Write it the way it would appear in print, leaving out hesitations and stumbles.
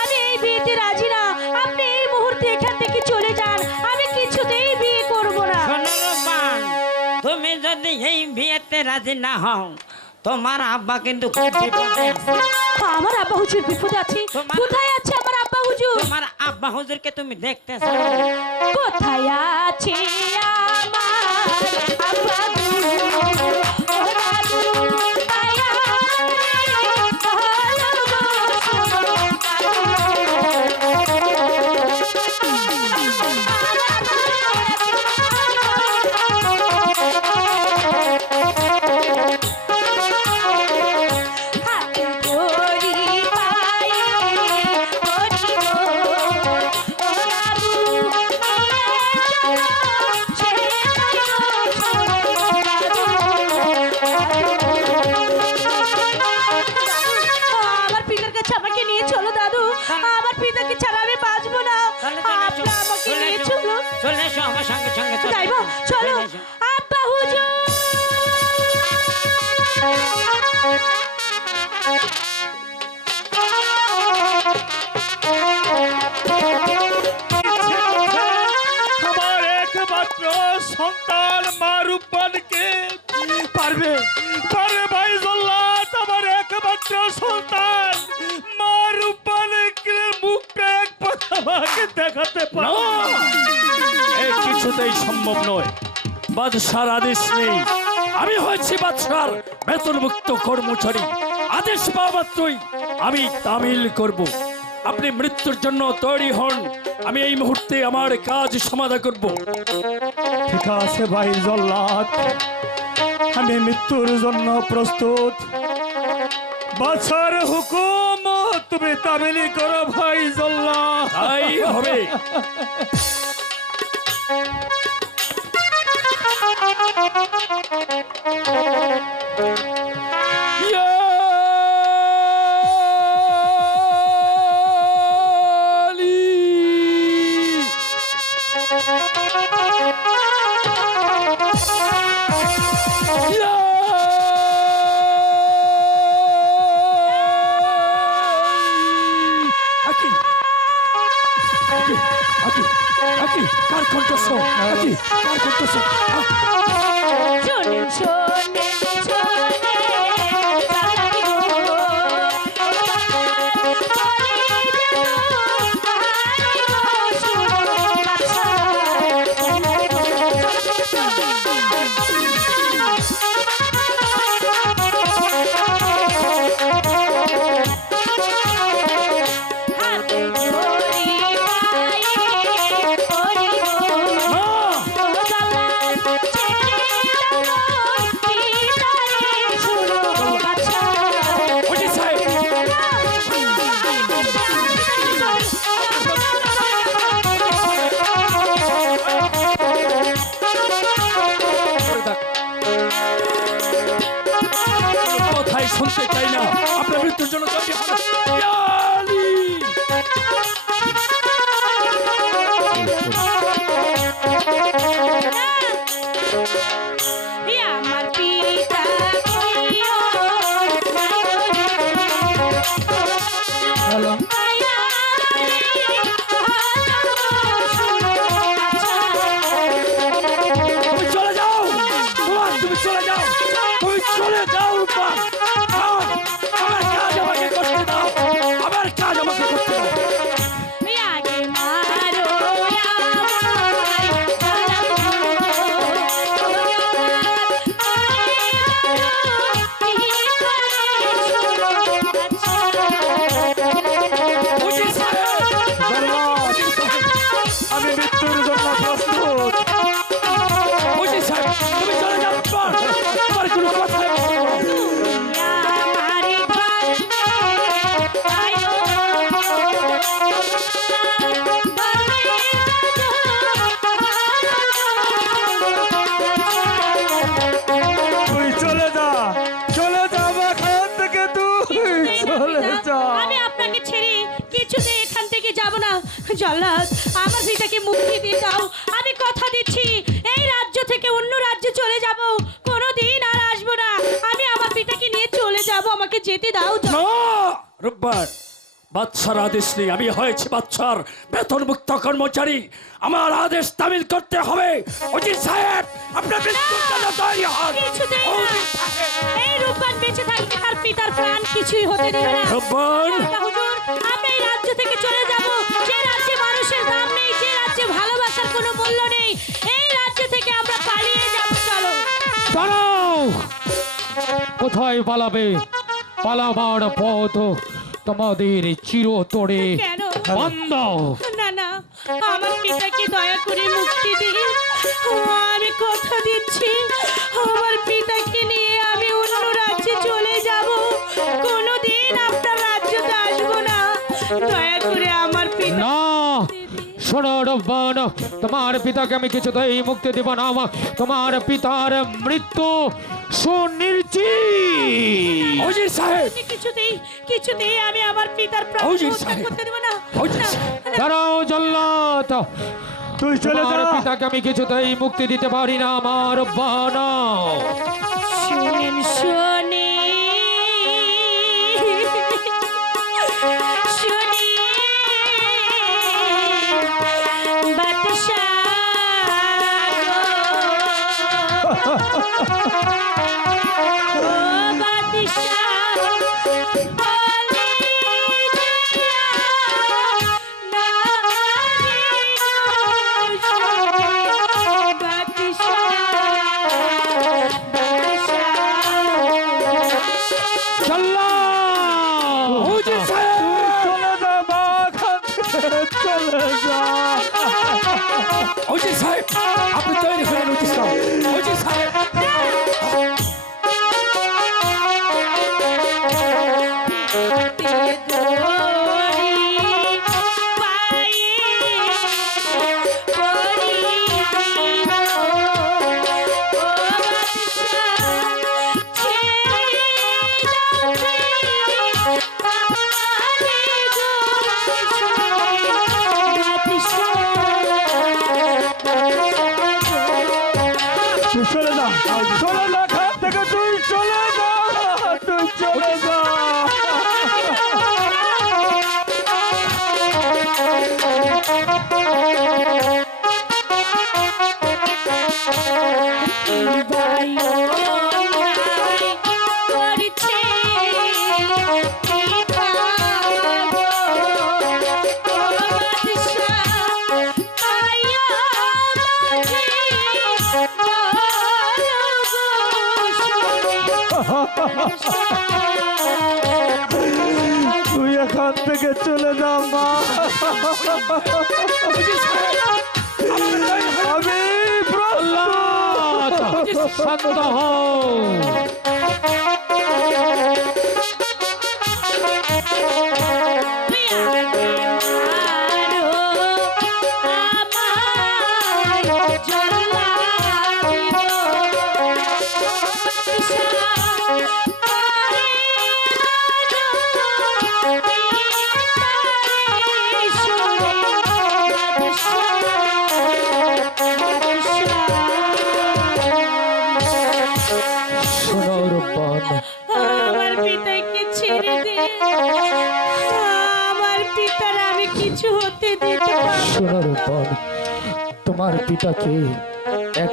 আমি এই বিয়েতে রাজি না। আপনি এই মুহূর্তে এখান থেকে চলে যান, আমি কিছুতেই বিয়ে করব না। শোনো রূপবান, তুমি যদি এই বিয়েতে রাজি না হও, তোমার আব্বা কিন্তু খুব বিপদে আছে। আমার আব্বা হুজুর বিপদে আছে? কোথায় আছে আমার আব্বা হুজুর? তোমার আব্বা হুজুরকে তুমি দেখতে চাও? কোথায় আছে আমার আব্বা হুজুর? ও দাদু মায়া আমাকে নিয়ে চলো দাদু, আমার পিতাকে ছাড়া আমি বাঁচবো না। আপনি আমাকে নিয়ে চলো। চলে এসো আমার সঙ্গে সঙ্গে। যাইবো, চলো আব্বা হুজুর। আমার একমাত্র সন্তান মা রূপবানকে পারবে পারবে ভাই জল্লাদ, আমার একমাত্র সন্তান মা রূপবানকে মুখটা একবার আমাকে দেখাতে পারবে? এই কিছুতেই সম্ভব নয়। বাদশার আদেশ নেই। আমি হয়েছি বাদশার বেতনভুক্ত কর্মচারী। আদেশ পাওয়া মাত্রই আমি তামিল করব। আপনি মৃত্যুর জন্য তৈরি হন, আমি এই মুহূর্তে আমার কাজ সমাধা করব। ঠিক আছে ভাই জল্লাদ, আমি মৃত্যুর জন্য প্রস্তুত। বাদশার হুকুম তুমি তামিলি করো ভাই জল্লাদ। তাই হবে। কার কণ্ঠস্ব? কার কণ্ঠস্ব? শোনেন শোনেন শোনেন চালাকি গো, কথাই শুনতে চাই না। আপনার মৃত্যুর জন্য তৈরি হন। ইয়ালি! আমার পিতা হ্যালো, তুমি চলে যাও। তুমি চলে যাও। তুমি চলে যাও রূপবান। আমার কাজ আমাকে করতে দাও। আমার কাজ আমাকে করতে দাও। আগে মারো আমি মৃত্যুর জন্য প্রস্তুত। বুঝি সাহেব, তুমি চলে যাও রূপবান। তোমার কোনো কথা নেই। তুই চলে যা, চলে যা আমার এখান থেকে, তুই চলে যা। আমি আপনাকে ছেড়ে কিছুতে এখান থেকে যাব না। জল্লাদ, আমার পিতাকে মুক্তি দিয়ে দাও। আমি কথা দিচ্ছি এই রাজ্য থেকে অন্য রাজ্যে চলে যাব, কোনোদিন আর আসবো না। আমি আমার পিতাকে নিয়ে চলে যাব, আমাকে যেতে দাও। না রূপবান, বাদশার আদেশ নেই, আমি হয়েছি বাদশার বেতনমুক্ত কর্মচারী। আমার আদেশ তামিল করতে হবে। অজিত সাহেব, আপনার মৃত্যুর জন্য তৈরি হন। কিছুতেই না। অজিত সাহেব। এই রূপবান বেঁচে থাকতে তার পিতার প্রাণ কিছুই হতে দেবে না। রূপবান! হুজুর, আমরা এই রাজ্য থেকে চলে যাব। যে রাজ্যে মানুষের দাম নেই, যে রাজ্যে ভালোবাসার কোনো মূল্য নেই, এই রাজ্য থেকে আমরা পালিয়ে যাব। চলো। দাঁড়াও, কোথায় পালাবে? পালাবার পথ তোমাদের চিরতরে কেন? বন্ধ। না না, আমার পিতাকে দয়া করে মুক্তি দিন। আমি কথা দিচ্ছি, আমার পিতাকে নিয়ে আমি অন্য রাজ্যে চলে যাব। কোনোদিন আপনার রাজ্যতে আসবো না। দয়া করে আমার পিতা। না, শোনো রব্বান, তোমার পিতাকে আমি কিছুতেই মুক্তি দেব না। তোমার পিতার মৃত্যু সুনিশ্চিত। অজিত সাহেব, কিছুতেই আমি আমার পিতার প্রাণ অজিত হত্যা সাহেব। করতে দেব না। অজিত না, সাহেব। না। দাঁড়াও জল্লাদ, তুই চলে তোমার যা। পিতাকে আমি কিছুতেই মুক্তি দিতে পারি না আমার রব্বান। শুনেন শুনি শুনি বাদশা ও বাদশা বলে দিয়া না বাদশা জল্লাদ! অজিত সাহেব। চলে যা মা, এখান থেকে চলে যা। অজিত সাহেব, আপনি তৈরি হলেন। অজিত সাহেব, অজিত সাহেব। তুই চলে যা, চলে যা এখান থেকে, তুই চলে যা, তুই চলে যা। তুই এখান থেকে চলে যা মা। আমি প্রস্তুত। শান্ত হও। শোনো রূপবান, আমার পিতাকে ছেড়ে দে। আমার পিতার আমি কিছু হতে দিতে পারবো শোনো না। রূপবান, তোমার পিতাকে এক